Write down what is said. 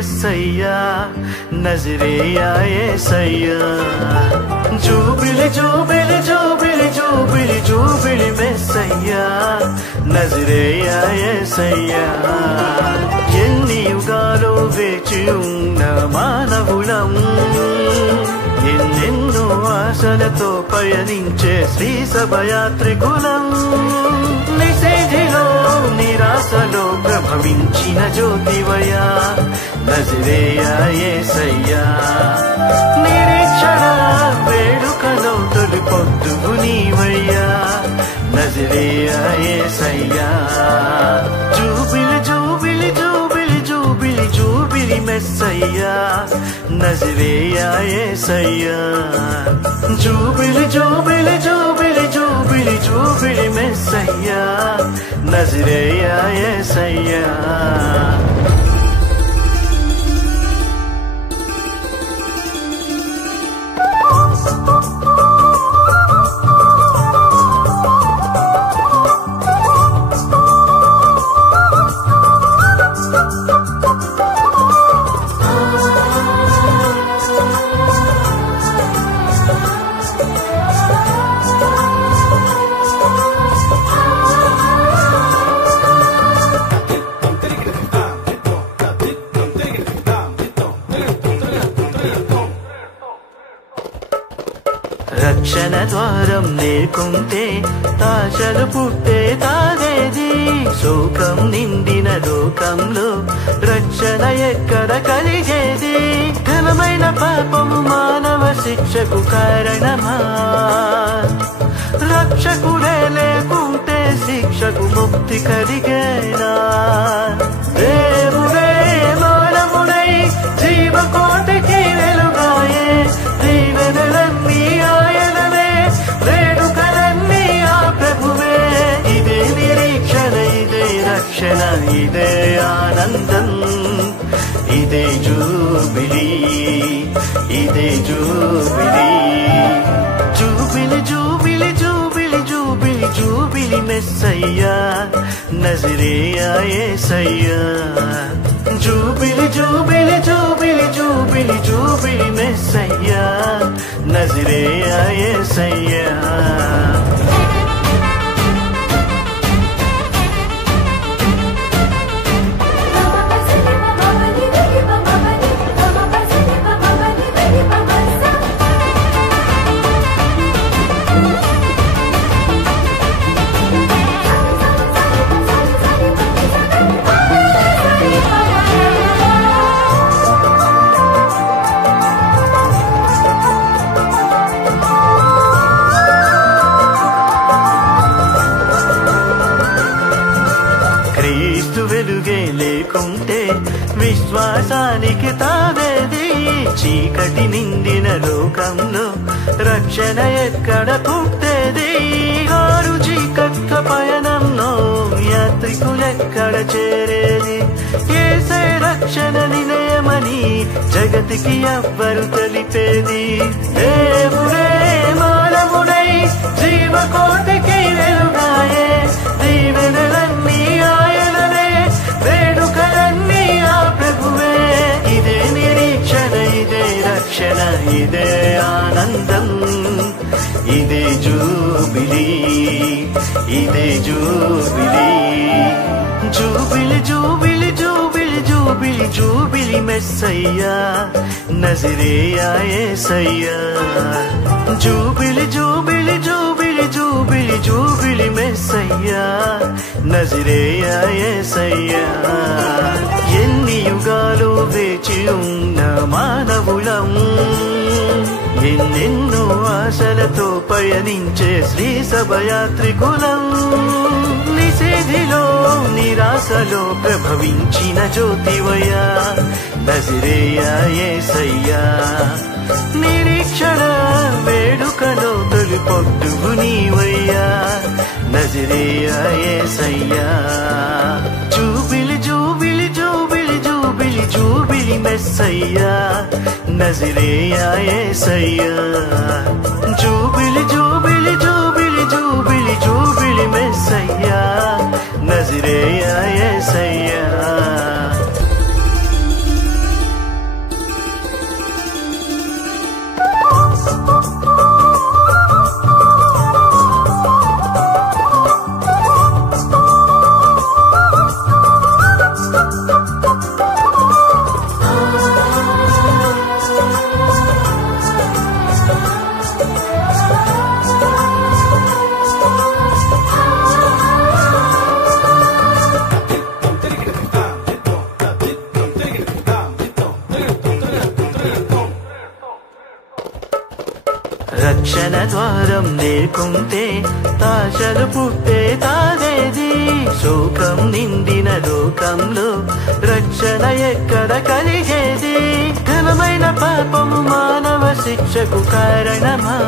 మెస్సయ్యా నజరేయా యేసయ్యా జూబిలి జూబిలి జూబిలి జూబిలి జూబిలి మెస్సయ్యా నజరేయా యేసయ్యా ఎన్ని యుగాలు వేచి ఉన్న మానవులం ఎన్నెన్నో ఆశలతో పయనించే శ్రీ సభయాత్రికులం నిషేధిలో నిరాశలో ప్రభవించిన జ్యోతివయ్యా నజరేయా యేసయ్యా నిరీక్షణ వేడుకలో తొలి పొద్దువు నీవయ్యా నజరేయా యేసయ్యా జూబిలి జూబిలి జూబిలి జూబిలి జూబిలి మెస్సయ్యా నజరేయా యేసయ్యా జూబిలి జూబిలి జూబిలి జూబిలి జూబిలి మెస్సయ్యా నజరేయా యేసయ్యా రక్షణ ద్వారం లేకుంటే ఆశలు పుట్టే తాగేది శోకం నిండిన లోకంలో రక్షణ ఎక్కడ కలిగేది ఘనమైన పాపము మానవ శిక్షకు కారణమా రక్షకుడే లేకుంటే శిక్షకు ముక్తి కలిగేనా దేవుడే మానవుడై జీవకోటికి వెలుగాయే దీవెనలన్నీ ఆయనవే వేడుకలన్నీ ఆ ప్రభువే ఇదే నిరీక్షణ ఇదే రక్షణ ఇదే ఆనందం ఇదే జూబిలీ ఇదే జూబిలీ జూబిలి జూబిలి జూబిలి జూబిలి జూబిలి మెస్సయ్యా నజరేయా యేసయ్యా జూబిలి జూబిలి జూబిలి జూబిలి జూబిలి మెస్సయ్యా నజరేయా యేసయ్యా లేకుంటే విశ్వాసానికి తావేది చీకటి నిండిన లోకంలో రక్షణ ఎక్కడ పుట్టేది ఆరు చీకట్ల పయనంలో యాత్రికులెక్కడ చేరేది యేసే రక్షణ నిలయమని జగతికి ఎవ్వరు తెలిపేది దేవుడే మానవుడై జీవకోటికి వెలుగాయే దీవెనలన్నీ ఆయననే వేడుకలన్నీ ఆ ప్రభువే ఇదే నిరీక్షణ ఇదే రక్షణ ఇదే ఆనందం ఇదే జూబిలీ ఇదే జూబిలీ జూబిలి జూబిలి జూబిలి జూబిలి జూబిలి మెస్సయ్యా నజరేయా యేసయ్యా జూబిలి జూబిలి జూబిలి జూబిలి జూబిలి మెస్సయ్యా నజరేయా యేసయ్యా ఎన్ని యుగాలు వేచి ఉన్న మానవులం ఎన్నెన్నో ఆశలతో పయనించే శ్రీ సభయాత్రికులం నిషేధిలో నిరాశలో ప్రభవించిన జ్యోతివయ్యా నజరేయా యేసయ్యా నిరీక్షణ వేడుకలో తొలి పొద్దువు నీవయ్యా నజరేయా యేసయ్యా జూబిలి జూబిలి జూబిలి జూబిలి జూబిలి మెస్సయ్యా నజరేయా యేసయ్యా జూబిలి జూబిలి జూబిలి జూబిలి జూబిలి మెస్సయ్యా నజరేయా యేసయ్యా రక్షణ ద్వారం లేకుంటే ఆశలు పుట్టే తాగేది శోకం నిండిన లోకంలో రక్షణ ఎక్కడ కలిగేది ఘనమైన పాపము మానవ శిక్షకు కారణమా